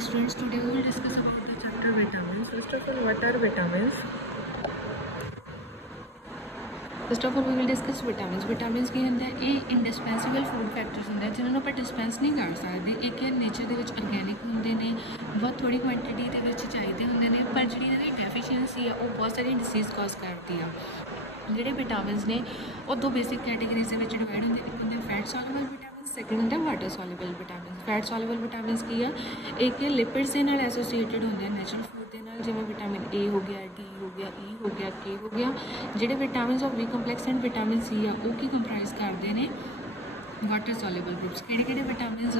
Students, today we will discuss about the chapter vitamins. First of all, what are vitamins? First of all, we will discuss vitamins. Vitamins ਕੀ ਹੁੰਦਾ ਹੈ? ਇਹ ਇੰਡਿਸਪੈਂਸੇਬਲ food factors ਹੁੰਦੇ ਆ ਜਿਨ੍ਹਾਂ ਨੂੰ ਆਪਾਂ dispense ਨਹੀਂ ਕਰ ਸਕਦੇ। ਇੱਕ ਇਹ ਨੇਚਰ ਦੇ ਵਿੱਚ ਆਰਗੈਨਿਕ ਹੁੰਦੇ ਨੇ, ਬਹੁਤ ਥੋੜੀ ਕੁਆਂਟੀਟੀ ਦੇ ਵਿੱਚ ਚਾਹੀਦੇ ਹੁੰਦੇ ਨੇ, ਪਰ ਜਿਹੜੀ ਇਹਦੀ ਡੈਫੀਸ਼ੀਐਂਸੀ ਆ ਉਹ ਬਹੁਤ ਸਾਰੀ ਡਿਸੀਜ਼ ਕਾਜ਼ ਕਰਦੀ ਆ। ਜਿਹੜੇ ਵਿਟਾਮਿਨਸ ਨੇ ਉਹ ਦੋ ਬੇਸਿਕ ਕੈਟੇਗਰੀਜ਼ ਦੇ ਵਿੱਚ ਡਿਵਾਈਡ ਹੁੰਦੇ, ਇੱਕ ਹੁੰਦੇ ਫੈਟ ਸੋਲੂਬਲ ਵਿਟਾਮਿਨਸ, ਸੈਕਿੰਡ ਹੁੰਦਾ water soluble vitamins. Fat soluble vitamins ਕੀ ਆ? ਇੱਕ ਲਿਪਿਡਸ ਦੇ ਨਾਲ ਐਸੋਸੀਏਟਡ ਹੁੰਦੇ ਆ ਨੈਚੁਰਲ ਫੂਡ ਦੇ ਨਾਲ, ਜਿਵੇਂ ਵਿਟਾਮਿਨ ਏ ਹੋ ਗਿਆ, ਡੀ ਹੋ ਗਿਆ, ਈ ਹੋ ਗਿਆ, ਕੇ ਹੋ ਗਿਆ। ਜਿਹੜੇ vitamins of B complex and vitamin C ਆ ਉਹ ਕੀ ਕੰਪਰਾਈਜ਼ ਕਰਦੇ ਨੇ? Water soluble groups. ਕਿਹੜੇ ਵਿਟਾਮਿਨਸ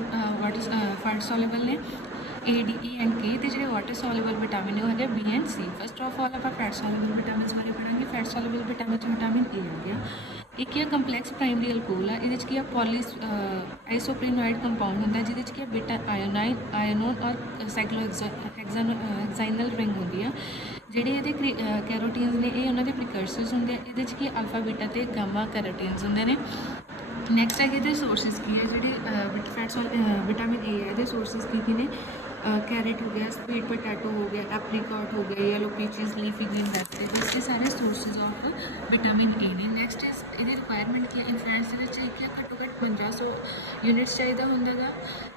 ਫੈਟ ਸੋਲੂਬਲ ਨੇ? ਏ, ਡੀ, ਈ ਐਂਡ ਕੇ। ਅਤੇ ਜਿਹੜੇ ਵਾਟਰ ਸੋਲੂਬਲ ਵਿਟਾਮਿਨ ਨੇ ਉਹ ਹੈਗੇ B and C. First of all ਆਪਾਂ ਫੈਟ ਸੋਲੂਬਲ ਵਿਟਾਮਿਨਸ ਬਾਰੇ ਪੜ੍ਹਾਂਗੇ। ਫੈਟ ਸੋਲੂਬਲ ਵਿਟਾਮਿਨ 'ਚ ਵਿਟਾਮਿਨ ਏ ਆ ਗਿਆ। ਇੱਕ ਇਹ ਕੰਪਲੈਕਸ ਪ੍ਰਾਇਮਰੀ ਅਲਕੋਹਲ ਆ, ਇਹਦੇ 'ਚ ਕੀ ਆ ਆਈਸੋਪ੍ਰੀਨੋਇਡ ਕੰਪਾਊਂਡ ਹੁੰਦਾ, ਜਿਹਦੇ 'ਚ ਕੀ ਆ ਬੀਟਾ ਆਇਨੋਨ ਔਰ ਹੈਗਜ਼ਾਈਨਲ ਰਿੰਗ ਹੁੰਦੀ ਆ। ਜਿਹੜੇ ਇਹਦੇ ਕੈਰੋਟੀਨਸ ਨੇ ਇਹ ਉਹਨਾਂ ਦੇ ਪ੍ਰੀਕਰਸਰਸ ਹੁੰਦੇ ਆ। ਇਹਦੇ 'ਚ ਕੀ ਅਲਫਾ ਬੀਟਾ ਅਤੇ ਗਾਮਾ ਕੈਰੋਟੀਨਸ ਹੁੰਦੇ ਨੇ। ਨੈਕਸਟ ਹੈਗੇ ਇਹਦੇ ਸੋਰਸਿਸ ਕੀ ਹੈ? ਜਿਹੜੇ ਵਿਟਾਮਿਨ ਏ ਹੈ ਇਹਦੇ ਸੋਰਸਿਸ ਕੀ ਨੇ? ਕੈਰਟ ਹੋ ਗਿਆ, ਸਵੀਟ ਪੋਟੈਟੋ ਹੋ ਗਿਆ, ਐਪਰੀਕॉट ਹੋ ਗਿਆ, ਯੈਲੋ ਪੀਚਿਸ, ਲੀਫੀ ਗ੍ਰੀਨ ਵੈਜੀਟੇਬਲਸ, ਇਹ ਸਾਰੇ ਸੋਰਸਿਸ ਆਫ ਵਿਟਾਮਿਨ ਏ ਨੇ। ਨੈਕਸਟ ਇਜ਼ ਇਹਦੀ ਰਿਕੁਆਇਰਮੈਂਟ ਕੀ ਹੈ? ਇਨਫੈਂਟਸ ਦੇ ਵਿੱਚ ਕੀ ਘੱਟੋ ਘੱਟ 1500 ਯੂਨਿਟਸ ਚਾਹੀਦਾ ਹੁੰਦਾ ਗਾ।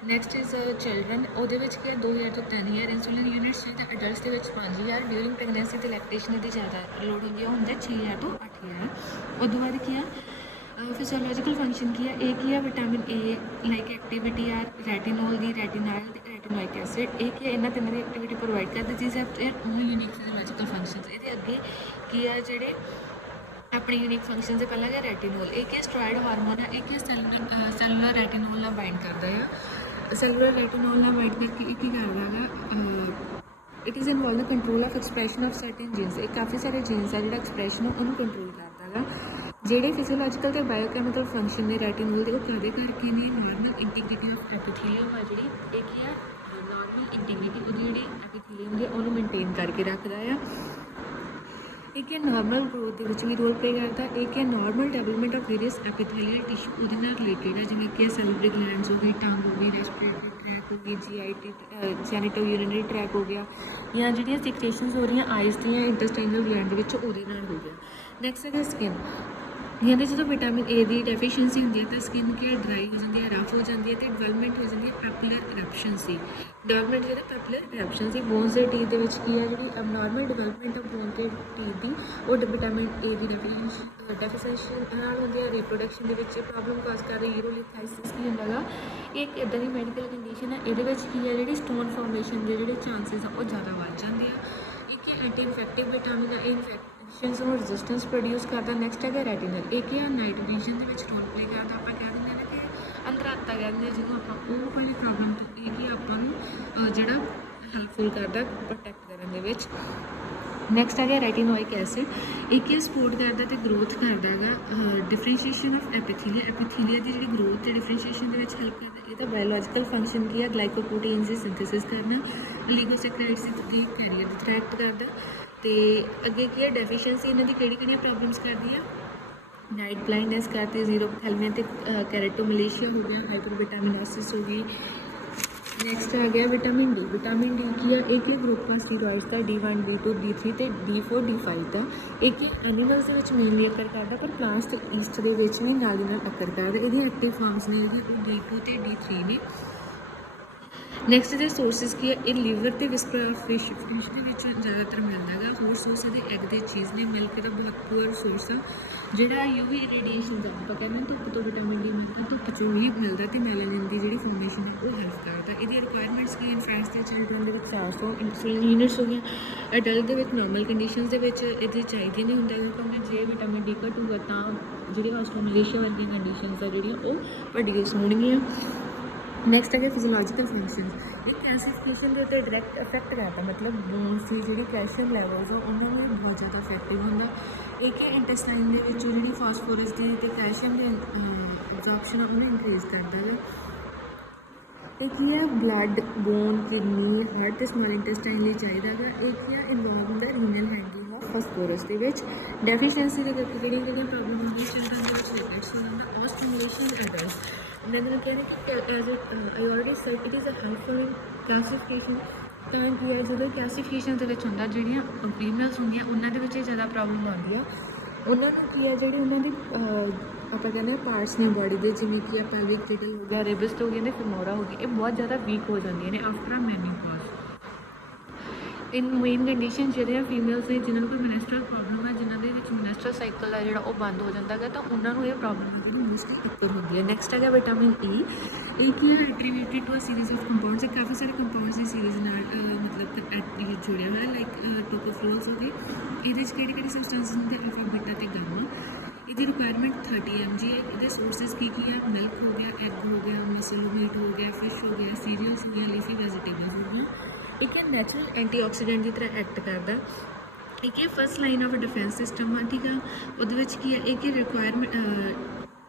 ਨੈਕਸਟ ਇਜ਼ ਚਿਲਡਰਨ, ਉਹਦੇ ਵਿੱਚ ਕੀ ਹੈ 2000 ਤੋਂ 3000 ਇੰਸੂਲਿਨ ਯੂਨਿਟਸ ਚਾਹੀਦਾ। ਅਡਲਟਸ ਦੇ ਵਿੱਚ 5000। ਡਿਊਰਿੰਗ ਪ੍ਰੈਗਨੈਂਸੀ ਅਤੇ ਲੈਕਟੇਸ਼ਨ ਦੀ ਜ਼ਿਆਦਾ ਲੋੜ ਹੁੰਦੀ ਹੈ, ਉਹ ਹੁੰਦਾ 6000 ਤੋਂ 8000। ਉਹ ਤੋਂ ਬਾਅਦ ਕੀ ਆ? ਫਿਜ਼ੀਓਲੋਜੀਕਲ ਫੰਕਸ਼ਨ ਕੀ ਹੈ? ਇਹ ਕੀ ਆ? ਵਿਟਾਮਿਨ ਏ ਲਾਈਕ ਐਕਟੀਵਿਟੀ ਆ ਰੈਟੀਨੋਲ ਦੀ, ਰੈਟੀਨਾਇਲ ਅਤੇ ਰੈਟੀਨੋਇਕ ਐਸਿਡ। ਇਹ ਕੀ ਹੈ? ਇਹਨਾਂ ਤਿੰਨਾਂ ਦੀ ਐਕਟੀਵਿਟੀ ਪ੍ਰੋਵਾਈਡ ਕਰਦੇ। These have their own unique physiological functions. ਇਹਦੇ ਅੱਗੇ ਕੀ ਆ? ਜਿਹੜੇ ਆਪਣੇ ਯੂਨੀਕ ਫੰਕਸ਼ਨ ਦੇ ਪਹਿਲਾਂ ਗਿਆ ਰੈਟੀਨੋਲ। ਇਹ ਕੀ ਸਟਰੋਇਡ ਹਾਰਮੋਨ ਆ। ਇਹ ਕੀ ਸੈਲੂਲਰ ਰੈਟੀਨੋਲ ਨਾਲ ਬਾਈਂਡ ਕਰਦਾ ਆ। ਸੈਲੂਲਰ ਰੈਟੀਨੋਲ ਨਾਲ ਬਾਈਂਡ ਕਰਕੇ ਇਹ ਕੀ ਕਰਦਾ ਹੈਗਾ? It is involve the control of expression of certain jeans. ਇਹ ਕਾਫੀ ਸਾਰੇ ਜੀਨਸ ਆ ਜਿਹੜਾ ਐਕਸਪ੍ਰੈਸ਼ਨ ਉਹਨੂੰ ਕੰਟਰੋਲ ਕਰਦਾ ਹੈਗਾ। ਜਿਹੜੇ ਫਿਜ਼ੀਓਲੋਜੀਕਲ ਅਤੇ ਬਾਇਓਕੈਮੀਕਲ ਫੰਕਸ਼ਨ ਨੇ ਰੈਟੀਨੋਲ ਦੇ ਉਹ ਕਾਹਦੇ ਕਰਕੇ ਨੇ? ਨਾਰਮਲ ਇੰਟੀਗ੍ਰਿਟੀ ਆਫ ਐਪੀਥੀਲੀਅਮ ਆ ਜਿਹੜੀ, ਇਹ ਕੀ ਆ? ਨਾਰਮਲ ਇੰਟੀਗ੍ਰਿਟੀ ਉਹਦੀ ਜਿਹੜੀ ਐਪੀਥੀਲੀਅਮ ਹੁੰਦੀ ਉਹਨੂੰ ਮੇਨਟੇਨ ਕਰਕੇ ਰੱਖਦਾ ਆ। ਇਹ ਕੀ ਨਾਰਮਲ ਗਰੋਥ ਦੇ ਵਿੱਚ ਵੀ ਰੋਲ ਪਲੇ ਕਰਦਾ। ਇਹ ਕੀ normal development of various epithelial tissue ਉਹਦੇ ਨਾਲ ਰਿਲੇਟਡ ਹੈ, ਜਿਵੇਂ ਕਿ ਸੈਲੂਲਰ ਗਲੈਂਡਸ ਹੋ ਗਈ, ਟੰਗ ਹੋ ਗਈ, ਰੈਸਪੀਰੇਟਰੀ ਟਰੈਕ ਹੋ ਗਈ, ਜੀਆਈਟੀ ਜੈਨੀਟੋ ਯੂਰੀਨਰੀ ਟਰੈਕ ਹੋ ਗਿਆ, ਜਾਂ ਜਿਹੜੀਆਂ ਸਿਕ੍ਰੇਸ਼ਨਸ ਹੋ ਰਹੀਆਂ ਆਈਜ਼ ਦੀਆਂ ਇੰਟੈਸਟਾਈਨਲ ਗਲੈਂਡ ਦੇ ਵਿੱਚ ਉਹਦੇ ਨਾਲ ਹੋ ਗਿਆ। ਨੈਕਸਟ ਹੈਗਾ ਸਕਿਨ। ਇਹਦੇ ਜਦੋਂ ਵਿਟਾਮਿਨ ਏ ਦੀ ਡੈਫੀਸ਼ੀਐਂਸੀ ਹੁੰਦੀ ਹੈ ਤਾਂ ਸਕਿਨ ਕੀ ਡਰਾਈ ਹੋ ਜਾਂਦੀ ਹੈ, ਰਫ ਹੋ ਜਾਂਦੀ ਹੈ ਅਤੇ ਡਿਵੈਲਪਮੈਂਟ ਹੋ ਜਾਂਦੀ ਹੈ ਪੈਪੂਲਰ ਇਰਪਸ਼ਨ। ਡਿਵੈਲਪਮੈਂਟ ਜਿਹੜਾ ਪੈਪੂਲਰ ਇਰਪਸ਼ਨ ਬੋਨਸ ਦੇ ਟੀਥ ਦੇ ਵਿੱਚ ਕੀ ਹੈ? ਜਿਹੜੀ ਅਬਨੋਰਮਲ ਡਿਵੈਲਪਮੈਂਟ ਆਫ ਬੋਨ ਦੇ ਟੀਥ ਦੀ ਉਹ ਵਿਟਾਮਿਨ ਏ ਦੀ ਡੈਫੀਸ਼ੀਐਂਸੀ ਨਾਲ ਹੁੰਦੀ ਹੈ। ਰੀਪਰੋਡਕਸ਼ਨ ਦੇ ਵਿੱਚ ਪ੍ਰੋਬਲਮ ਕਾਜ਼ ਕਰਦੀ। ਈਰੋਲਿਥਾਈਸਿਸ ਕੀ ਹੁੰਦਾ ਗਾ? ਇਹ ਇੱਕ ਇੱਦਾਂ ਦੀ ਮੈਡੀਕਲ ਕੰਡੀਸ਼ਨ ਹੈ, ਇਹਦੇ ਵਿੱਚ ਕੀ ਹੈ? ਜਿਹੜੀ ਸਟੋਨ ਫਾਰਮੇਸ਼ਨ ਦੇ ਜਿਹੜੇ ਚਾਂਸਿਸ ਆ ਉਹ ਜ਼ਿਆਦਾ ਵੱਧ ਜਾਂਦੇ ਆ। ਇੱਕ ਐਂਟੀ ਇਨਫੈਕਟਿਵ ਵਿਟਾਮਿਨ ਆ, ਇਹ ਇਨਫੈਕਸ਼ਨਸ ਨੂੰ ਰੈਜ਼ਿਸਟੈਂਸ ਪ੍ਰੋਡਿਊਸ ਕਰਦਾ। ਨੈਕਸਟ ਹੈਗਾ ਰੈਟੀਨਲ। ਇਹ ਕੀ ਆ? ਨਾਈਟ ਵਿਜ਼ਨ ਦੇ ਵਿੱਚ ਰੋਲ ਪਲੇ ਕਰਦਾ। ਆਪਾਂ ਕਹਿ ਦਿੰਦੇ ਨੇ ਕਿ ਅੰਧਰਾਤਾ ਕਹਿੰਦੇ ਜਿਹਨੂੰ ਆਪਾਂ, ਉਹ ਕੋਈ ਪ੍ਰੋਬਲਮ ਤੋਂ ਇਹ ਕੀ ਆਪਾਂ ਨੂੰ ਜਿਹੜਾ ਹੈਲਪਫੁਲ ਕਰਦਾ ਪ੍ਰੋਟੈਕਟ ਕਰਨ ਦੇ ਵਿੱਚ। ਨੈਕਸਟ ਹੈਗਾ ਰੈਟੀਨੋਇਕ ਐਸਿਡ। ਇਹ ਕੀ ਸਪੋਰਟ ਕਰਦਾ ਅਤੇ ਗਰੋਥ ਕਰਦਾ ਹੈਗਾ ਡਿਫਰੈਂਸ਼ੀਏਸ਼ਨ ਆਫ ਐਪੀਥੀਲੀਆ ਦੀ ਜਿਹੜੀ ਗਰੋਥ ਅਤੇ ਡਿਫਰੈਂਸ਼ੀਏਸ਼ਨ ਦੇ ਵਿੱਚ ਹੈਲਪ ਕਰਦਾ। ਇਹਦਾ ਬਾਇਓਲੋਜੀਕਲ ਫੰਕਸ਼ਨ ਕੀ ਹੈ? ਗਲਾਈਕੋਪ੍ਰੋਟੀਨਸ ਦੀ ਸਿੰਥੇਸਿਸ ਕਰਨਾ, ਓਲੀਗੋਸੈਕਰਾਈਡਸ ਦੀ ਕੈਰੀਅਰ ਦੀ ਥ੍ਰੈਟ ਕਰਦਾ। ਅਤੇ ਅੱਗੇ ਕੀ ਹੈ? ਡੈਫੀਸ਼ੀਐਂਸੀ ਇਹਨਾਂ ਦੀ ਕਿਹੜੀਆਂ ਪ੍ਰੋਬਲਮਸ ਕਰਦੀ ਆ? ਨਾਈਟ ਬਲਾਈਂਡਨੈਸ ਕਰਦੀ, ਜ਼ੀਰੋਪਥੈਲਮੀਆ ਅਤੇ ਕੈਰੇਟੋਮਲੇਸ਼ੀਆ ਹੋ ਗਿਆ, ਹਾਈਪਰਵਿਟਾਮਿਨੋਸਿਸ ਹੋ ਗਈ। ਨੈਕਸਟ ਆ ਗਿਆ ਵਿਟਾਮਿਨ ਡੀ। ਵਿਟਾਮਿਨ ਡੀ ਕੀ ਆ? ਇਹ ਕੀ ਗਰੁੱਪ ਆ ਸਟੀਰੋਇਡਸ ਦਾ, D1, D2, D3 ਅਤੇ D4, D5 ਦਾ। ਇਹ ਕੀ ਐਨੀਮਲਸ ਦੇ ਵਿੱਚ ਮੇਨਲੀ ਅਕਰ ਕਰਦਾ, ਪਰ ਪਲਾਂਟਸ ਅਤੇ ਈਸਟ ਦੇ ਵਿੱਚ ਵੀ ਨਾਲ ਦੀ ਨਾਲ ਅਕਰ ਕਰਦਾ। ਇਹਦੀਆਂ ਐਕਟਿਵ ਫਾਰਮਸ ਨੇ ਜਿਹੜੀਆਂ ਉਹ D2 ਅਤੇ D3 ਨੇ। ਨੈਕਸਟ ਦੇ ਸੋਰਸਿਸ ਕੀ ਹੈ? ਇਹ ਲੀਵਰ ਅਤੇ ਵਿਸਪਰ ਆਫ ਫਿਸ਼ ਦੇ ਵਿੱਚ ਜ਼ਿਆਦਾਤਰ ਮਿਲਦਾ ਹੈਗਾ। ਹੋਰ ਸੋਰਸ ਇਹਦੇ ਐਗ ਦੇ ਚੀਜ਼ ਨੇ। ਮਿਲਕ ਦਾ ਬਹੁਤ ਪੂਅਰ ਸੋਰਸ ਆ। ਜਿਹੜਾ UV ਰੇਡੀਏਸ਼ਨ ਦਾ ਆਪਾਂ ਕਹਿੰਦੇ ਧੁੱਪ ਤੋਂ ਵਿਟਾਮਿਨ ਡੀ ਮਿਲਦਾ, ਧੁੱਪ 'ਚੋਂ ਹੀ ਮਿਲਦਾ ਅਤੇ ਮੈਲੇਨਿਨ ਦੀ ਜਿਹੜੀ ਫਾਰਮੇਸ਼ਨ ਹੈ ਉਹ ਹੈਲਪ ਕਰਦਾ। ਇਹਦੀ ਰਿਕੁਆਇਰਮੈਂਟਸ ਕੀ? ਇਨਫੈਂਟਸ ਅਤੇ ਚਿਲਡਰਨ ਦੇ ਵਿੱਚ 400 ਇੰਸੂਲਿਨ ਯੂਨਿਟਸ ਹੋ ਗਈਆਂ। ਅਡਲਟ ਦੇ ਵਿੱਚ ਨਾਰਮਲ ਕੰਡੀਸ਼ਨਸ ਦੇ ਵਿੱਚ ਇਹਦੀ ਚਾਹੀਦੀ ਨਹੀਂ ਹੁੰਦਾ, ਕਿਉਂਕਿ ਜੇ ਵਿਟਾਮਿਨ ਡੀ ਘਟੂਗਾ ਤਾਂ ਜਿਹੜੀ ਆਸਟੋਮਲੇਸ਼ੀਆ ਵਰਗੀਆਂ ਕੰਡੀਸ਼ਨਸ ਆ ਜਿਹੜੀਆਂ ਉਹ ਪ੍ਰੋਡਿਊਸ ਹੋਣਗੀਆਂ। ਨੈਕਸਟ ਹੈਗੇ ਫਿਜ਼ੀਓਲੋਜੀਕਲ ਫੰਕਸ਼ਨ। ਇਹ ਕੈਲਸੀਫਿਕੇਸ਼ਨ ਦੇ ਉੱਤੇ ਡਾਇਰੈਕਟ ਇਫੈਕਟ ਕਰਦਾ, ਮਤਲਬ ਬੋਨਸ ਦੀ ਜਿਹੜੀ ਕੈਲਸ਼ੀਅਮ ਲੈਵਲਸ ਆ ਉਹਨਾਂ ਨੂੰ ਇਹ ਬਹੁਤ ਜ਼ਿਆਦਾ ਇਫੈਕਟਿਵ ਹੁੰਦਾ। ਇਹ ਕਿ ਇੰਟੈਸਟਾਈਨ ਦੇ ਵਿੱਚ ਜਿਹੜੀ ਫਾਸਫੋਰਸ ਦੀ ਅਤੇ ਕੈਲਸ਼ੀਅਮ ਦੀ ਐਬਜ਼ੌਰਪਸ਼ਨ ਆ ਉਹਨੂੰ ਇਨਕਰੀਜ਼ ਕਰਦਾ ਹੈ। ਇਹ ਕੀ ਹੈ? ਬਲੱਡ, ਬੋਨ, ਕਿਡਨੀ, ਹਾਰਟ ਅਤੇ ਸਮਾਲ ਇੰਟੈਸਟਾਈਨ ਲਈ ਚਾਹੀਦਾ ਹੈਗਾ। ਇਹ ਕੀ ਹੈ? ਇਨਵੋਲਵ ਹੁੰਦਾ ਰੀਨਲ ਹੈਂਡਲਿੰਗ ਆਫ ਫਾਸਫੋਰਸ ਦੇ ਵਿੱਚ। ਡੈਫੀਸ਼ੀਐਂਸੀ ਦੇ ਕਰਕੇ ਕਿਹੜੀਆਂ ਪ੍ਰੋਬਲਮ ਹੁੰਦੀਆਂ? ਚਿਲਡਰਨ ਦੇ ਵਿੱਚ ਰਿਕੈਟਸ ਹੋ ਜਾਂਦਾ, ਆਸਟੋਮਲੇਸ਼ਨ ਐਡਲਟਸ। ਮੈਂ ਤੁਹਾਨੂੰ ਕਹਿ ਰਹੀ ਕਿ as I already said it is a helpful in classification. ਤਾਂ ਕੀ ਹੈ ਜਦੋਂ ਕਲਾਸੀਫਿਕੇਸ਼ਨ ਦੇ ਵਿੱਚ ਹੁੰਦਾ ਜਿਹੜੀਆਂ ਫੀਮੇਲਸ ਹੁੰਦੀਆਂ ਉਹਨਾਂ ਦੇ ਵਿੱਚ ਇਹ ਜ਼ਿਆਦਾ ਪ੍ਰੋਬਲਮ ਆਉਂਦੀ ਆ। ਉਹਨਾਂ ਨੂੰ ਕੀ ਹੈ ਜਿਹੜੇ ਉਹਨਾਂ ਦੇ ਆਪਾਂ ਕਹਿੰਦੇ ਹਾਂ ਪਾਰਟਸ ਨੇ ਬੋਡੀ ਦੇ, ਜਿਵੇਂ ਕਿ ਆ ਪੈਲਵਿਕ ਟਿਡਲ ਹੋ ਗਿਆ, ਰਿਬਸ ਹੋ ਗਏ ਨੇ, ਫਿਮੋਰਾ ਹੋ ਗਈ, ਇਹ ਬਹੁਤ ਜ਼ਿਆਦਾ ਵੀਕ ਹੋ ਜਾਂਦੀਆਂ ਨੇ ਆਫਟਰ ਮੈਨੋਪੌਜ਼। ਇਨ ਮੇਨ ਕੰਡੀਸ਼ਨ ਜਿਹੜੀਆਂ ਫੀਮੇਲਸ ਨੇ ਜਿਨ੍ਹਾਂ ਨੂੰ ਕੋਈ ਮੈਨਸਟਰਲ ਪ੍ਰੋਬਲਮ ਹੈ, ਜਿਨ੍ਹਾਂ ਦੇ ਵਿੱਚ ਮੈਨਸਟਰਲ ਸਾਈਕਲ ਹੈ ਜਿਹੜਾ ਉਹ ਬੰਦ ਹੋ ਜਾਂਦਾ ਹੈਗਾ, ਤਾਂ ਉਹਨਾਂ ਨੂੰ ਇਹ ਪ੍ਰੋਬਲਮ ਜਿਹੜੀ ਮੋਸਟਲੀ ਅਕਰ ਹੁੰਦੀ ਹੈ। ਨੈਕਸਟ ਹੈਗਾ ਵਿਟਾਮਿਨ ਈ। ਇਹ ਕੀ ਹੈ attributed to a series of compounds, ਕਾਫੀ ਸਾਰੇ ਕੰਪਾਊਂਡਸ ਦੀ ਸੀਰੀਜ਼ ਨਾਲ ਮਤਲਬ ਐਟਰੀਬਿਊਟ ਜੁੜਿਆ ਹੋਇਆ, ਲਾਈਕ ਟੋਕੋਫਰੋਲਸ ਹੋ ਗਏ। ਇਹਦੇ 'ਚ ਕਿਹੜੀ ਕਿਹੜੀ ਸਬਸਟੈਂਸਿਸ ਹੁੰਦੇ, ਅਲਫਾ ਬੀਟਾ ਤੇ ਗਾਮਾ। ਇਹਦੀ ਰਿਕੁਆਇਰਮੈਂਟ 30 mg ਹੈ। ਇਹਦੇ ਸੋਰਸਿਸ ਕੀ ਕੀ ਹੈ, ਮਿਲਕ ਹੋ ਗਿਆ, ਐਗ ਹੋ ਗਿਆ, ਮਸਲ ਮੀਟ ਹੋ ਗਿਆ, ਫਿਸ਼ ਹੋ ਗਿਆ, ਸੀਰੀਅਲਸ ਹੋ ਗਿਆ, ਲੀਫੀ ਵੈਜੀਟੇਬਲਸ ਹੋ ਗਈਆਂ। ਇੱਕ ਹੈ ਨੈਚੁਰਲ ਐਂਟੀਆਕਸੀਡੈਂਟ ਦੀ ਤਰ੍ਹਾਂ ਐਕਟ ਕਰਦਾ। ਇੱਕ ਇਹ first line of defence system ਆ, ਠੀਕ ਆ। ਉਹਦੇ ਵਿੱਚ ਕੀ ਹੈ, ਇੱਕ ਇਹ ਰਿਕੁਆਇਰਮੈਂਟ,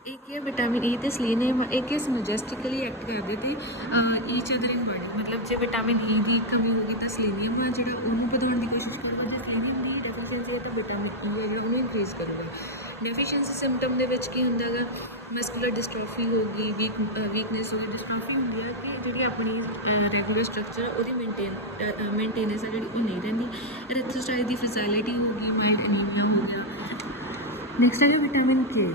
ਇੱਕ ਹੈ ਵਿਟਾਮਿਨ ਈ ਅਤੇ ਸਲੀਨੀਅਮ, ਇੱਕ ਇਹ ਸਿਨਰਜੈਸਟਿਕਲੀ ਐਕਟ ਕਰਦੇ ਤੇ ਈਚ ਅਦਰ ਇਨ ਬਾਡੀ। ਮਤਲਬ ਜੇ ਵਿਟਾਮਿਨ ਈ ਦੀ ਕਮੀ ਹੋ ਗਈ ਤਾਂ ਸਲੀਨੀਅਮ ਆ ਜਿਹੜਾ ਉਹਨੂੰ ਵਧਾਉਣ ਦੀ ਕੋਸ਼ਿਸ਼ ਕਰੂਗਾ, ਜੇ ਸਲੀਨੀਅਮ ਦੀ ਡੈਫੀਸ਼ੀਐਂਸੀ ਹੈ ਤਾਂ ਵਿਟਾਮਿਨ ਈ ਹੈ ਜਿਹੜਾ ਉਹਨੂੰ ਇਨਕਰੀਜ਼ ਕਰੂਗਾ। ਡੈਫੀਸ਼ੀਐਂਸੀ ਸਿੰਪਟਮ ਦੇ ਵਿੱਚ ਕੀ ਹੁੰਦਾ ਗਾ, ਮਸਕੂਲਰ ਡਿਸਟ੍ਰੋਫੀ ਹੋ ਗਈ, ਵੀਕਨੈਸ ਹੋ ਗਈ। ਡਿਸਟ੍ਰੋਫੀ ਹੁੰਦੀ ਹੈ ਕਿ ਜਿਹੜੀ ਆਪਣੀ ਰੈਗੂਲਰ ਸਟਰਕਚਰ ਉਹਦੀ ਮੇਨਟੇਨੈਂਸ ਹੈ ਜਿਹੜੀ ਉਹ ਨਹੀਂ ਰਹਿੰਦੀ। ਐਰੀਥਰੋਸਾਈਟ ਦੀ ਫਿਜ਼ੈਲਿਟੀ ਹੋ ਗਈ, ਮਾਈਲਡ ਐਨੀਮੀਆ ਹੋ ਗਿਆ। ਨੈਕਸਟ ਹੈਗਾ ਵਿਟਾਮਿਨ ਕੇ।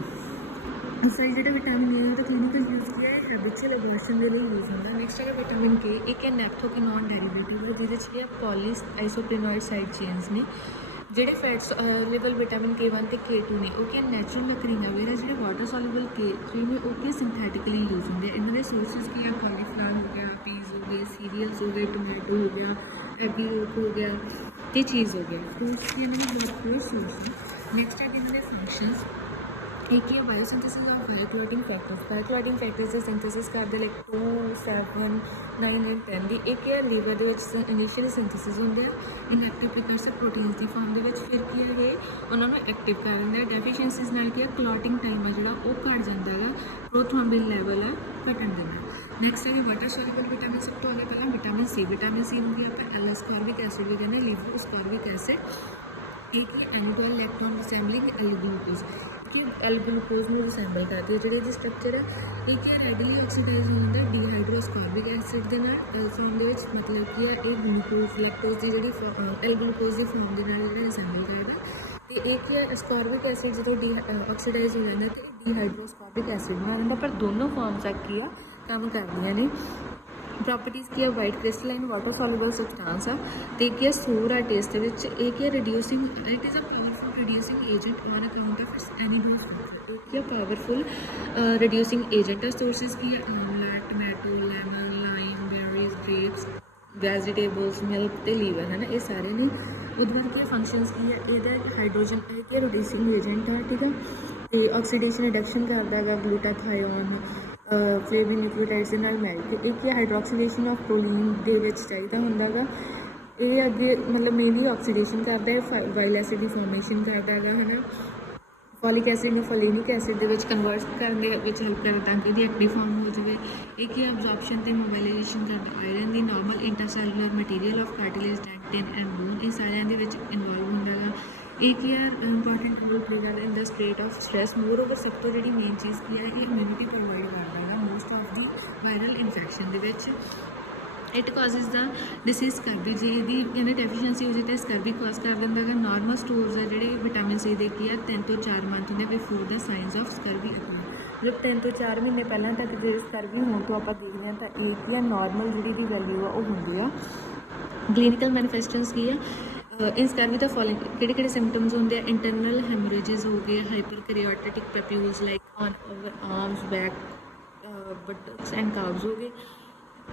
ਸਾਈਡ ਜਿਹੜਾ ਵਿਟਾਮਿਨ ਏ ਉਹਦਾ ਕਲੀਨਿਕਲ ਯੂਜ਼ ਕੀ ਹੈ, ਹੈਬਿਚੁਅਲ ਐਬੋਰਸ਼ਨ ਦੇ ਲਈ ਯੂਜ਼ ਹੁੰਦਾ। ਨੈਕਸਟ ਹੈਗਾ ਵਿਟਾਮਿਨ ਕੇ। ਇੱਕ ਹੈ ਨੈਪਥੋਕਿਨੋਨ ਡੈਰੀਵੇਟਿਵ ਹੈ, ਜਿਹਦੇ 'ਚ ਕੀ ਹੈ ਪੋਲੀਸ ਆਈਸੋਪ੍ਰੀਨੋਇਡ ਸਾਈਡ ਚੇਨਸ ਨੇ। ਜਿਹੜੇ ਫੈਟਸ ਲੈਵਲ ਵਿਟਾਮਿਨ K1 ਅਤੇ K2 ਨੇ ਉਹ ਕੀ ਨੈਚੁਰਲ ਅਕਰਿੰਗ ਆ, ਵੇਰਾ ਜਿਹੜੇ ਵਾਟਰ ਸੋਲੂਬਲ K3 ਨੇ ਉਹ ਕੀ ਸਿੰਥੈਟਿਕਲੀ ਯੂਜ਼ ਹੁੰਦੇ ਆ। ਇਹਨਾਂ ਦੇ ਸੋਰਸਿਸ ਕੀ ਆ, ਕਾਲੀਫਲਾਵਰ ਹੋ ਗਿਆ, ਪੀਜ਼ ਹੋ ਗਏ, ਸੀਰੀਅਲਸ ਹੋ ਗਏ, ਟੋਮੈਟੋ ਹੋ ਗਿਆ, ਐਗੀਰੋਕ ਹੋ ਗਿਆ ਅਤੇ ਚੀਜ਼ ਹੋ ਗਿਆ। ਫਰੂਟਸ ਦੀ ਇਹਨਾਂ ਦੇ ਬਹੁਤ ਪੂਰੇ ਸੋਰਸ ਨੇ। ਨੈਕਸਟ ਹੈ ਇਹਨਾਂ ਦੇ ਫੰਕਸ਼ਨਸ। ਇੱਕ ਹੀ ਹੈ biosynthesis of blood clotting factors. Blood clotting factors ਦਾ ਸਿੰਥੇਸਿਸ ਕਰਦੇ ਲਾਈਕ 2, 7, 9 and 10 ਦੀ। ਇੱਕ ਹੈ ਲੀਵਰ ਦੇ ਵਿੱਚ ਇਨੀਸ਼ੀਅਲੀ ਸਿੰਥੇਸਿਸ ਹੁੰਦੇ ਆ ਇਨਐਕਟਿਵ ਪ੍ਰੀਕਰਸਰ ਪ੍ਰੋਟੀਨਸ ਦੀ ਫਾਰਮ ਦੇ ਵਿੱਚ। ਫਿਰ ਕੀ ਹੈ ਇਹ ਉਹਨਾਂ ਨੂੰ ਐਕਟਿਵ ਕਰ ਦਿੰਦੇ ਆ। ਡੈਫੀਸ਼ੀਐਂਸੀਜ਼ ਨਾਲ ਕੀ ਹੈ ਕਲੌਟਿੰਗ ਟਾਈਮ ਹੈ ਜਿਹੜਾ ਉਹ ਘੱਟ ਜਾਂਦਾ ਹੈਗਾ, ਪ੍ਰੋਥਰੋਮਬਿਨ ਲੈਵਲ ਹੈ ਘਟਣ ਦੇ ਨਾਲ। ਨੈਕਸਟ ਹੈ ਵਾਟਰ ਸੋਲੂਬਲ ਵਿਟਾਮਿਨ। ਸਭ ਤੋਂ ਪਹਿਲਾਂ ਵਿਟਾਮਿਨ ਸੀ। ਵਿਟਾਮਿਨ ਸੀ ਨੂੰ ਵੀ ਆਪਾਂ ਐਲ ਅਸਕੋਰਬਿਕ ਐਸਿਡ ਵੀ ਕਹਿੰਦੇ, ਲੀਵਰ ਅਸਕੋਰਬਿਕ ਐਸਿਡ। ਇੱਕ ਹੈ ਐਨੀਡੋਲ ਲੈਕਟੋਨ ਰਿਸੈਂਬਲਿੰਗ ਐਲ ਗਲੂਕੋਜ਼, ਕਿ ਐਲ ਗਲੂਕੋਜ਼ ਨੂੰ ਰਿਸੈਂਬਲ ਕਰਦੇ ਜਿਹੜੇ ਇਹਦੀ ਸਟਰਕਚਰ ਹੈ। ਇੱਕ ਹੈ ਰੈਡਲੀ ਆਕਸੀਡਾਈਜ਼ ਹੁੰਦਾ ਡੀਹਾਈਡਰੋਸਕੋਰਬਿਕ ਐਸਿਡ ਦੇ ਨਾਲ ਫਾਰਮ ਦੇ ਵਿੱਚ। ਮਤਲਬ ਕੀ ਹੈ ਇਹ ਗਲੂਕੋਜ਼ ਲੈਕਟੋਜ਼ ਦੀ ਜਿਹੜੀ ਐਲ ਗਲੂਕੋਜ਼ ਦੀ ਫਾਰਮ ਦੇ ਨਾਲ ਜਿਹੜਾ ਰਿਸੈਂਬਲ ਕਰਦਾ। ਅਤੇ ਇੱਕ ਹੈ ਅਸਕੋਰਬਿਕ ਐਸਿਡ ਜਦੋਂ ਆਕਸੀਡਾਈਜ਼ ਹੋ ਜਾਂਦਾ ਅਤੇ ਇਹ ਡੀਹਾਈਡਰੋਸਕੋਰਬਿਕ ਐਸਿਡ ਬਣਾ ਦਿੰਦਾ। ਪਰ ਦੋਨੋਂ ਫਾਰਮਸ ਆ ਕੀ ਆ ਕੰਮ ਕਰਦੀਆਂ ਨੇ। ਪ੍ਰੋਪਰਟੀਜ਼ ਕੀ ਹੈ, ਵਾਈਟ ਕ੍ਰਿਸਟਲਾਈਨ ਵਾਟਰ ਸੋਲੂਬਲ ਸਬਸਟਾਂਸ ਆ। ਅਤੇ ਕੀ ਹੈ ਸੋਰ ਆ ਟੇਸਟ ਦੇ ਵਿੱਚ। ਇਹ ਕੀ ਹੈ reducing, it is a powerful reducing agent on account of its enediol structure. ਇਹ ਕੀ ਹੈ ਪਾਵਰਫੁਲ ਰਿਡਿਊਸਿੰਗ ਏਜੰਟ ਆ। ਸੋਰਸਿਸ ਕੀ ਹੈ amla, tomato, lemon, lime, berries, grapes, vegetables, milk ਅਤੇ ਲੀਵਰ ਹੈ ਨਾ, ਇਹ ਸਾਰੇ ਨੇ। ਉਹਦੇ ਬਾਅਦ ਕੀ ਫੰਕਸ਼ਨਸ ਕੀ ਹੈ, ਇਹਦਾ ਇੱਕ ਹਾਈਡਰੋਜਨ ਇਹ ਕੀ ਰਿਡਿਊਸਿੰਗ ਏਜੰਟ ਆ, ਠੀਕ ਆ। ਅਤੇ ਆਕਸੀਡੇਸ਼ਨ ਰਿਡਕਸ਼ਨ ਕਰਦਾ ਹੈਗਾ ਗਲੂਟਾਥਾਇਓਨ ਫਲੇਵੋਨਿਊਕਲੀਓਟਾਈਡਸ ਦੇ ਨਾਲ ਮਿਲ ਕੇ। ਇੱਕ ਹੈ ਹਾਈਡਰੋਕਸੀਲੇਸ਼ਨ ਆਫ ਪ੍ਰੋਲੀਨ ਦੇ ਵਿੱਚ ਚਾਹੀਦਾ ਹੁੰਦਾ ਹੈਗਾ। ਇਹ ਅੱਗੇ ਮਤਲਬ ਮੇਨਲੀ ਆਕਸੀਡੇਸ਼ਨ ਕਰਦਾ ਹੈ, ਵਾਈਲ ਐਸਿਡ ਦੀ ਫਾਰਮੇਸ਼ਨ ਕਰਦਾ ਹੈਗਾ ਹੈ ਨਾ। ਫੋਲਿਕ ਐਸਿਡ ਨੂੰ ਫੋਲੀਨਿਕ ਐਸਿਡ ਦੇ ਵਿੱਚ ਕਨਵਰਟ ਕਰਨ ਦੇ ਵਿੱਚ ਹੈਲਪ ਕਰਦਾ ਤਾਂ ਕਿ ਇਹਦੀ ਐਕਟਿਵ ਫਾਰਮ ਹੋ ਜਾਵੇ। ਇੱਕ ਹੀ ਅਬਜ਼ੌਰਪਸ਼ਨ ਅਤੇ ਮੋਬਾਈਲਾਈਜੇਸ਼ਨ ਕਰਦਾ ਆਇਰਨ ਦੀ। Normal intercellular material of cartilage, dentin and bone, ਇਹ ਸਾਰਿਆਂ ਦੇ ਵਿੱਚ ਇਨਵੋਲਵ ਹੁੰਦਾ ਹੈਗਾ। ਇੱਕ ਹੀ ਇੰਪੋਰਟੈਂਟ ਰੋਲ ਪਲੇ ਕਰਦਾ in the state of stress. Moreover ਸਭ ਤੋਂ ਜਿਹੜੀ ਮੇਨ ਚੀਜ਼ ਕੀ ਹੈ ਇਹ ਇਮਿਊਨਿਟੀ ਪ੍ਰੋਵਾਈਡ ਕਰਦਾ ਹੈਗਾ most of the viral infection ਦੇ ਵਿੱਚ। It causes the disease scurvy. ਜੇ ਇਹਦੀ ਕਹਿੰਦੇ ਡੈਫੀਸ਼ੀਐਂਸੀ ਹੋ ਜਾਏ ਤਾਂ ਸਕਰਬੀ ਕਾਜ਼ ਕਰ ਦਿੰਦਾ ਹੈਗਾ। ਨਾਰਮਲ ਸਟੋਰਸ ਆ ਜਿਹੜੇ ਵਿਟਾਮਿਨ ਸੀ ਦੇ ਕੀ ਆ 3 ਤੋਂ 4 ਮੰਥ ਹੁੰਦੇ ਬਿਫੋਰ ਦਾ ਸਾਈਨਸ ਆਫ ਸਕਰਬੀ ਅਕਰ। ਮਤਲਬ 3 ਤੋਂ 4 ਮਹੀਨੇ ਪਹਿਲਾਂ ਤੱਕ ਜੇ ਸਕਰਬੀ ਹੋਣ ਤੋਂ ਆਪਾਂ ਦੇਖਦੇ ਹਾਂ ਤਾਂ ਇਹ ਕੀ ਆ ਨਾਰਮਲ ਜਿਹੜੀ ਦੀ ਵੈਲਿਊ ਆ ਉਹ ਹੁੰਦੀ ਆ। ਕਲੀਨਿਕਲ ਮੈਨੀਫੈਸਟੈਂਸ ਕੀ ਆ ਇਨ ਸਕਰਬੀ ਦਾ ਫੋਲੋਇੰਗ ਕਿਹੜੇ ਕਿਹੜੇ ਸਿੰਪਟਮਸ ਹੁੰਦੇ ਆ। ਇੰਟਰਨਲ ਹੈਮਰੇਜਿਸ ਹੋ ਗਏ, hyperkeratotic papules like on arms, back, buttocks and calves ਹੋ ਗਏ।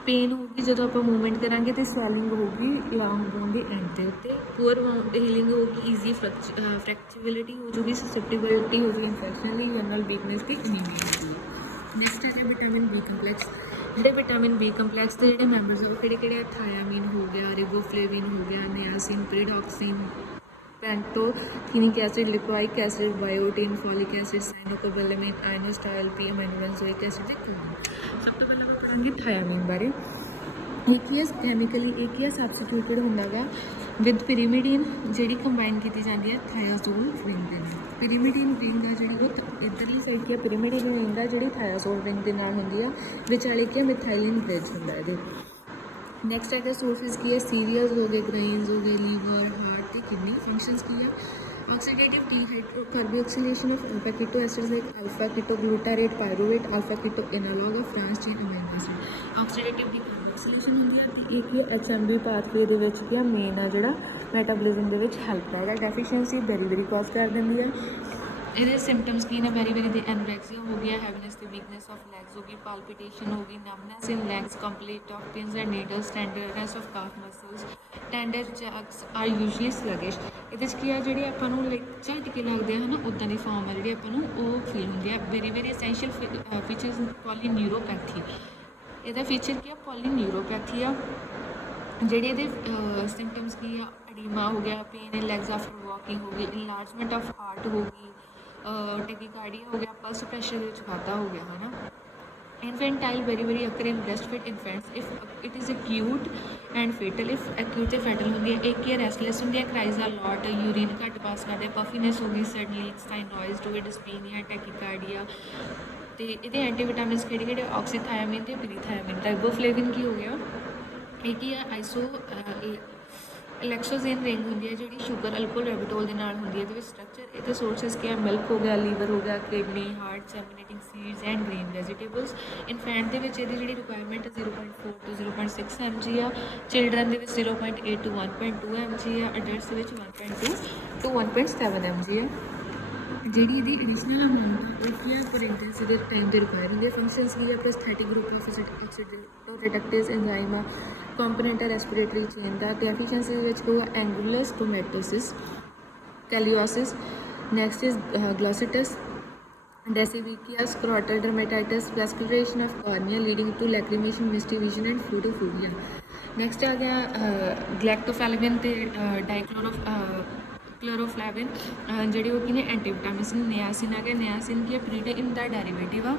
ਪੇਨ ਹੋਊਗੀ ਜਦੋਂ ਆਪਾਂ ਮੂਵਮੈਂਟ ਕਰਾਂਗੇ ਅਤੇ ਸਵੈਲਿੰਗ ਹੋਊਗੀ ਲੌਂਗ ਬੋਨ ਦੇ ਐਂਡ ਦੇ ਉੱਤੇ। ਪੂਅਰ ਹੀਲਿੰਗ ਹੋਊਗੀ, ਈਜ਼ੀ ਫ੍ਰੈਕਚੇਬਿਲਿਟੀ ਹੋ ਜੂਗੀ, ਸਸੈਪਟੇਬਿਲਿਟੀ ਹੋ ਜੂਗੀ ਇਨਫੈਕਸ਼ਨ ਲਈ, ਜਨਰਲ ਵੀਕਨੈਸ ਦੀ ਅਨੀਮੀਆ ਹੋਊਗੀ। ਨੈਕਸਟ ਹੈ ਵਿਟਾਮਿਨ ਬੀ ਕੰਪਲੈਕਸ। ਜਿਹੜੇ ਵਿਟਾਮਿਨ ਬੀ ਕੰਪਲੈਕਸ ਦੇ ਜਿਹੜੇ ਮੈਂਬਰਸ ਆ ਉਹ ਕਿਹੜੇ ਕਿਹੜੇ ਆ, ਥਾਇਆਮੀਨ ਹੋ ਗਿਆ, ਰਿਬੋਫਲੇਵਿਨ ਹੋ ਗਿਆ, niacin, pyridoxine, pantothenic acid, lipoic acid, biotin, folic acid, cyanocobalamin, inositol, P amino benzoic acid ਦੇ ਕੋਡ। ਸਭ ਤੋਂ ਪਹਿਲਾਂ ਆਪਾਂ ਕਰਾਂਗੇ ਥਾਇਆਮੀਨ ਬਾਰੇ। एक ही कैमिकली एक ही सबसटीट्यूटेड होंगे गा विद पिरीमिडीन जी कंबाइन की जाती है थायाजोल रिंग के नाल। पिरीमिडीन रिंग आ जी वो इधरली साइड की पिरीमिडीन रिंग आ जी थायाजोल रिंग के नाल होंगी है, विचाले की मिथाइलिन ब्रिज होंगे ये। नैक्सट है सोर्सिस की है सीरियल्स हो गए, ग्रेन्स हो गए, लीवर, हार्ट ते किडनी। फंक्शंस की है oxidative dehydrocarboxylation of alpha keto acids like alpha keto glutarate pyruvate alpha keto analogue of branch chain amino acid. Oxidative decarboxylation होंदी है ते एक ही HMB पाथवे दे विच क्या मेन आ जिहड़ा मैटाबॉलिज्म दे विच हेल्प करदा। डेफिशिएंसी बेरी कॉज कर दिंदी है। ਇਹਦੇ सिम्टम्स की ने बेरी दे एनोरेक्सिया हो गया, हैवीनेस ते वीकनेस ऑफ लैग्स हो गई, पाल्पिटेशन हो गई, numbness in legs, complaint of pins and needles, tenderness of calf muscles, tender jerks are usually sluggish. ਇਹਦੇ 'ਚ ਕੀ ਆ ਜਿਹੜੇ ਆਪਾਂ ਨੂੰ ਲਾਈਕ ਝਟਕੇ ਲੱਗਦੇ ਆ ਹੈ ਨਾ, ਉੱਦਾਂ ਦੀ ਫਾਰਮ ਆ ਜਿਹੜੀ ਆਪਾਂ ਨੂੰ ਉਹ ਫੀਲ ਹੁੰਦੀ ਆ। Very essential features polyneuropathy. ਇਹਦਾ ਫੀਚਰ ਕੀ ਆ ਪੋਲੀਨਿਊਰੋਪੈਥੀ ਆ। ਜਿਹੜੇ ਇਹਦੇ ਸਿੰਪਟਮਸ ਕੀ ਆ ਅਡੀਮਾ ਹੋ ਗਿਆ, pain in legs after walking हो गई, इनलार्जमेंट ऑफ हार्ट हो गई, टैकीकार्डिया हो गया, पल्स प्रैशर ਵਿੱਚ ਵਾਧਾ ਹੋ ਗਿਆ ਹੈ ਨਾ। Infantile very occur in breast fed infants if it is acute and fatal. If acute तो फैटल होंगी है। एक ही रेस्टलैस होंगी है, क्राइज आ लॉट, यूरीन घट पास करते, पफीनेस हो गई, सडनली साइनॉइज हो गई, डिस्पीनिया, टैकीकार्डिया। तो ये एंटीविटामिन कि ऑक्सीथायामिन तो पीरीथायामिन। राइबोफ्लेविन की हो गया एक ही है आइसो इलेक्सोजेन रिंग होंगी है जी शुगर अल्कोहल रेबिटोल के नाल होंगी है। ये स्ट्रक्चर ये सोर्सिस क्या है, मिल्क हो गया, लीवर हो गया, kidney, heart, germinating seeds and green vegetables. Infant के जी रिक्वायरमेंट 0.4 to 0.6 mg आ, चिल्ड्रन के 0.8 to 1.2 mg आ, अडल्ट्स के 1.2 to 1.7 mg है। जी एडिशनल अमाउंट है वो प्रेगनेंसी के टाइम के रिक्वायर होंगे। फंक्शंस की है prosthetic group of oxidative enzyme आ, कंपोनेंट है रेस्पिरेटरी चेन का। एफिशिएंसी होगा angular stomatitis, cheilosis. Next is glossitis, dyssebacia, scrotal dermatitis, vascularisation of cornea leading to lacrimation, misty vision and photophobia. Next आ गया galactoflavin ते क्लोरोफ्लैविन जी वो की एंटीविटामिन। नियासिन आ गया, नियासिन की प्रोटीन का डेरिवेटिव आ,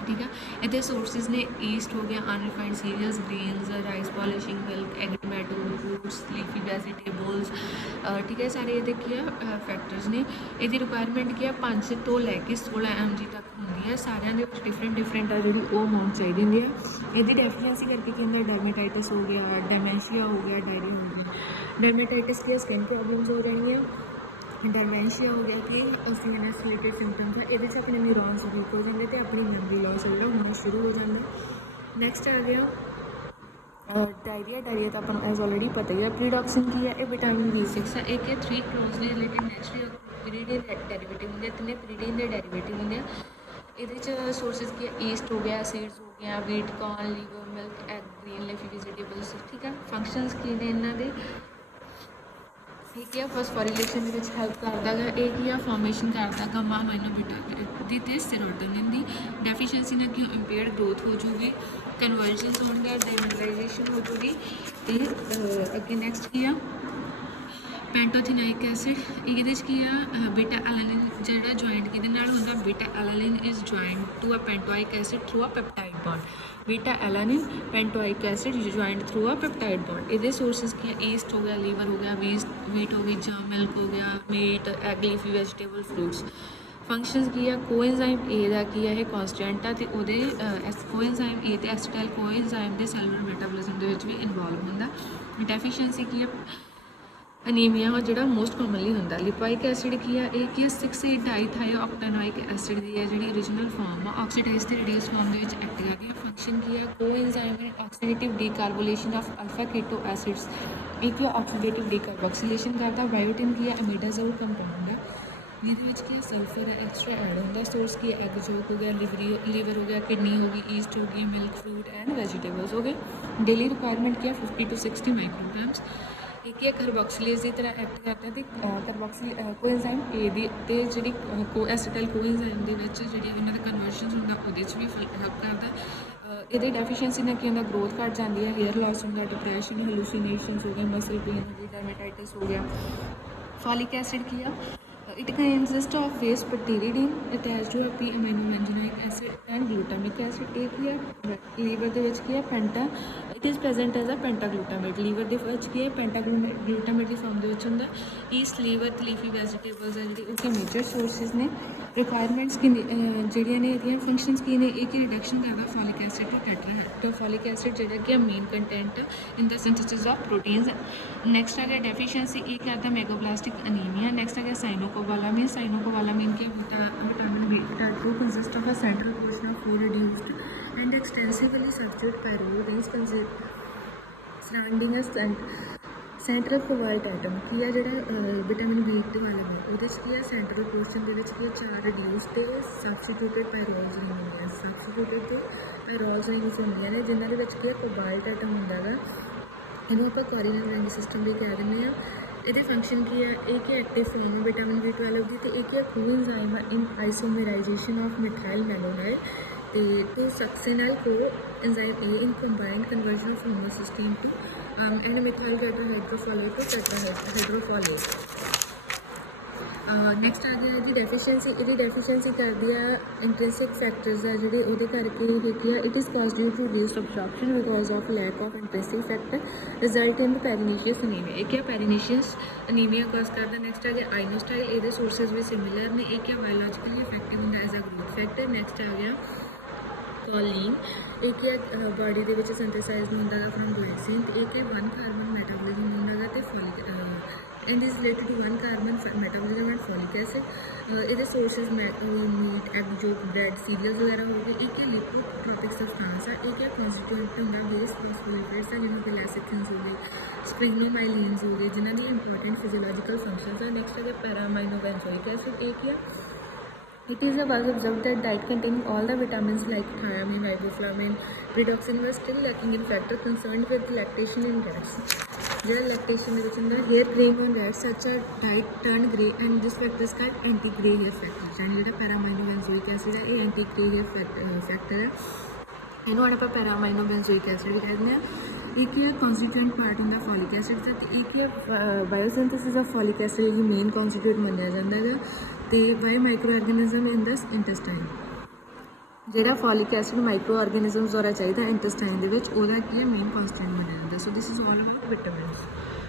ठीक है। ये सोर्सिस ने ईस्ट हो गया, unrefined cereals, grains, rice polishing, milk, egg, tomato, fruits, leafy vegetables, ठीक है। सारे ये क्या फैक्टर्स ने। ये रिक्वायरमेंट क्या 5 तो लैके 16 mg तक होंगी है। सारे डिफरेंट आ जी वो अमाउंट चाहिए होंगी है। ये डेफिशिएंसी करके क्या होंगे डायमेटाइटिस हो गया, डेमेंशिया हो गया, डायरिया हो गया। डायमेटाइटिस की स्किन प्रॉब्लम्स हो जाएंगी। डायमेंशिया हो गया कि सीएनएस रिलेटेड सिम्पटम्स है, ये अपने न्यूरॉन्स वीक हो जाते हैं, अपनी मैमरी लॉस जो होना शुरू हो जाता है। नैक्सट आ गया डायरिया तो अपन एज ऑलरेडी पता ही है। प्रीडॉक्सिन की है, ये विटामिन B6 है। एक 3 क्लोजली रिलेटेड नेचुरल पीरीडियन डेरिवेटिव होंगे, 3 पीरीडियन के डेरिवेटिव होंगे। ये सोर्सिस की ईस्ट हो गया, सीड्स हो गया, wheat, corn, liver, milk, egg, green leafy vegetables, ठीक है। फंक्शंस की ने इन्होंने एक है फॉस्फोरिलेशन हेल्प करता है, एक ही फॉर्मेशन करता गमा अमाइनोबिटामिन दी सेरोटोनिन की। डेफिशिएंसी ना कि इंपेयर्ड ग्रोथ हो जाएगी, कन्वर्जन होगा, डेमिनराइजेशन हो जाएगी। तो अगे नैक्सट की पेंटोथिनाइक एसिड, ये की बीटा एलानिन जो ज्वाइंट कि होंगे, beta alanine is joint to a pantoic acid through a peptide bond. Beta alanine pantoic acid joint through a peptide bond. ये सोर्सिस की ईस्ट हो गया, लीवर हो गया, वीट हो गई, जम, मिल्क हो गया, meat, egg, leafy vegetable, fruits. Functions की है कोएंजाइम ए का की है कॉन्स्टेंट है, तो कोएंजाइम ए तो एसिटाइल कोएंजाइम के सैलुलर मैटाबॉलिज्म के भी इनवॉल्व होंगे। डेफिशिएंसी की है अनीमिया जो मोस्ट कॉमनली होंगे। लिपोइक एसिड की है, एक 6,8 डाईथायोक्टेनोइक एसिड की है जी ओरिजिनल फॉर्म आ, ऑक्सीडाइज के रिड्यूस फॉर्म के एक्ट करती है। फंक्शन की है coenzyme oxidative decarboxylation of alpha keto acids, एक ऑक्सीडेटिव डीकार्बोक्सिलेशन करता। बायोटिन की है अमीडाजोल कंपाउंड है, जिद की सल्फर है एक्सट्रा ऐड होंगे। सोर्स की एग जोक हो गया, लीवर हो गया, किडनी हो गई, ईस्ट हो गई, मिल्क, फ्रूट एंड वेजिटेबल्स हो गए। डेली रिक्वायरमेंट क्या 50 to 60 माइक्रोग्राम्स। एक ही कार्बोक्सिलेज की तरह एक्ट करता है। कार्बोक्सिल कोएंजाइम ए दी जी एसिटाइल कोएंजाइम के जी उन्होंने कन्वर्जन होंगे वो भी हेल्प करता है। ये डेफिशिएंसी ना कि ग्रोथ घट जाती है, हेयर लॉस होंगे, डिप्रैशन, हेलुसिनेशंस हो गए, मसल पेन हो गई, डर्मेटाइटिस हो गया। फॉलिक एसिड की है It consists of base pyridine attached to a p amino benzoic acid and glutamic acid. एक ही है लीवर ਦੇ ਵਿੱਚ ਕੀ ਹੈ penta it is present as a pentaglutamate liver ਦੇ ਵਿੱਚ ਕੀ ਹੈ ਪੈਂਟਾਗਲੂਟਾਮੇਟ ਦੀ ਫਾਰਮ ਦੇ ਵਿੱਚ ਹੁੰਦਾ ਈਸਟ ਲੀਵਰ ਤੇ ਲੀਫੀ ਵੈਜੀਟੇਬਲਸ ਆ ਜਿਹੜੀ ਉਹਦੇ ਮੇਜਰ ਸੋਰਸਿਸ ਨੇ ਰਿਕੁਆਇਰਮੈਂਟਸ ਕੀ ਜਿਹੜੀਆਂ ਨੇ ਇਹਦੀਆਂ ਫੰਕਸ਼ਨਸ ਕੀ ਨੇ ਇਹ ਕੀ ਰਿਡਕਸ਼ਨ ਕਰਦਾ folic acid to tetra folic acid ਜਿਹੜਾ ਕਿ ਮੇਨ ਕੰਟੈਂਟ ਇਨ ਦਾ ਸਿੰਥੇਸਿਸ ਆਫ ਪ੍ਰੋਟੀਨਸ ਨੈਕਸਟ ਆ ਗਿਆ ਡੈਫੀਸ਼ੀਐਂਸੀ ਇਹ ਕਰਦਾ ਮੈਗੋਬਲਾਸਟਿਕ ਅਨੀਮੀਆ ਨੈਕਸਟ ਆ ਗਿਆ साइनोकोबालामीन के vitamin beta 2 consist of a central portion of four reduced and extensively structured pyrrole rings surrounding a central cobalt item की है जोड़ा विटामिन बी वाले में वो की है सेंट्रल पोर्शन के चार रिड्यूस तो सबस्टिट्यूटेड पायरोल्स रिंग होंगे सबस्टिट्यूटेड तो पायरोल्स रिंग्स होंगे ने जिन्होंने की कोबाल्ट आइटम होंगे इन्हों आप कोरिनल रिंग सिस्टम भी कह दें ਇਹਦੇ ਫੰਕਸ਼ਨ ਕੀ ਹੈ ਇੱਕ ਹੈ ਐਕਟਿਵ ਫਾਰਮ ਹੈ ਵਿਟਾਮਿਨ B12 ਦੀ ਤੇ ਇੱਕ ਹੈ ਕੋਐਂਜ਼ਾਈਮ ਇਨ ਆਈਸੋਮਰਾਈਜੇਸ਼ਨ ਆਫ ਮਿਥਾਈਲ ਮੈਲੋਨਾਈਲ ਤੇ ਟੂ ਸਕਸਿਨਲ ਕੋ enzyme A in combined conversion of homocysteine to and methyl tetrahydrofolate to tetrahydrofolate next ਆ ਗਿਆ ਇਹਦੀ ਡੈਫੀਸ਼ੀਐਂਸੀ ਕਰਦੀ ਆ ਇੰਟ੍ਰਿੰਸਿਕ ਫੈਕਟਰਸ ਆ ਜਿਹੜੇ ਉਹਦੇ ਕਰਕੇ ਇਹ ਕੀ ਆ it is caused due to reduced absorption because of lack of intrinsic factor result in pernicious anaemia ਇਹ ਕੀ ਆ ਪੈਰੀਨੀਸ਼ੀਅਸ ਅਨੀਮੀਆ ਕਾਜ਼ ਕਰਦਾ ਨੈਕਸਟ ਆ ਗਿਆ ਆਈਨੋਸਟਾਈਲ ਇਹਦੇ ਸੋਰਸਿਸ ਵੀ ਸਿਮਿਲਰ ਨੇ ਇਹ ਕੀ ਆ ਬਾਇਓਲੋਜੀਕਲੀ ਇਫੈਕਟਿਵ ਹੁੰਦਾ as a growth factor next ਆ ਗਿਆ ਕੋਲੀਨ ਇੱਕ ਹੈ ਬਾਡੀ ਦੇ ਵਿੱਚ ਸਿੰਥੇਸਾਈਜ਼ ਹੁੰਦਾ ਹੈ ਫਰਮ ਗਲਾਈਸਿਨ ਤੇ ਇੱਕ ਹੈ 1 ਕਾਰਬਨ ਮੈਟਾਬੋਲਿਜ਼ਮ ਹੁੰਦਾ ਹੈ ਤੇ folic and is related to 1 carbon metabolism and folic acid ਇਹਦੇ sources meat egg yolk bread cereals ਵਗੈਰਾ ਹੋ ਗਏ ਇੱਕ ਹੈ ਲਿਪੋਟ੍ਰੋਪਿਕ ਸਬਸਟੈਂਸ ਆ ਇੱਕ ਹੈ constituent ਹੁੰਦਾ ਬੇਸ ਫੋਸਫੋਲਿਪਿਡਸ ਆ ਜਿਵੇਂ ਕਿ ਲੈਸਿਥਿਨਸ ਹੋ ਗਏ ਸਪ੍ਰਿਗਨੋਮਾਈਲਿਨਸ ਹੋ ਗਏ ਜਿਨ੍ਹਾਂ ਦੀ ਇੰਪੋਰਟੈਂਟ ਫਿਜ਼ੀਓਲੋਜੀਕਲ ਫੰਕਸ਼ਨਸ ਆ ਨੈਕਸਟ ਹੈ ਪੈਰਾਮਾਈਨੋਬੈਂਜ਼ੋਇਕ ਐਸਿਡ ਇੱਕ ਹੈ It is was observed that diet containing all the vitamins like thiamine, riboflavin, pyridoxine were still lacking in factor concerned with lactation in rats. ਜਿਹੜਾ ਲੈਕਟੇਸ਼ਨ ਦੇ ਵਿੱਚ ਹੁੰਦਾ hair graying on rats such a diet turn grey and this factor is called anti grey hair factor ਯਾਨੀ ਜਿਹੜਾ ਪੈਰਾਮਾਈਨੋਬੈਂਜ਼ੋਇਕ acid ਹੈ ਇਹ anti grey hair factor ਹੈ ਇਹਨੂੰ ਹੁਣ ਆਪਾਂ ਪੈਰਾਮਾਈਨੋਬੈਂਜ਼ੋਇਕ ਐਸਿਡ ਵੀ ਕਹਿੰਦੇ ਹਾਂ ਇੱਕ ਹੈ ਕੌਨਸਟੀਟਿਊਐਂਟ ਪਾਰਟ ਹੁੰਦਾ ਫੋਲਿਕ ਐਸਿਡ ਦਾ ਅਤੇ ਇੱਕ ਹੈ biosynthesis of folic acid the main ਕੌਨਸਟੀਟਿਊਟ ਮੰਨਿਆ ਜਾਂਦਾ ਹੈਗਾ ਅਤੇ ਬਾਈ ਮਾਈਕਰੋ ਆਰਗੈਨਿਜ਼ਮ ਇਨ ਦਸ ਇੰਟੈਸਟਾਈਨ ਜਿਹੜਾ ਫੋਲਿਕ ਐਸਿਡ ਮਾਈਕਰੋ ਆਰਗੈਨਿਜ਼ਮਸ ਦੁਆਰਾ ਚਾਹੀਦਾ ਇੰਟੈਸਟਾਈਨ ਦੇ ਵਿੱਚ ਉਹਦਾ ਕੀ ਹੈ ਮੇਨ ਕੌਨਸਟੀਟਿਊਐਂਟ ਮੰਨਿਆ ਜਾਂਦਾ so this is all about vitamins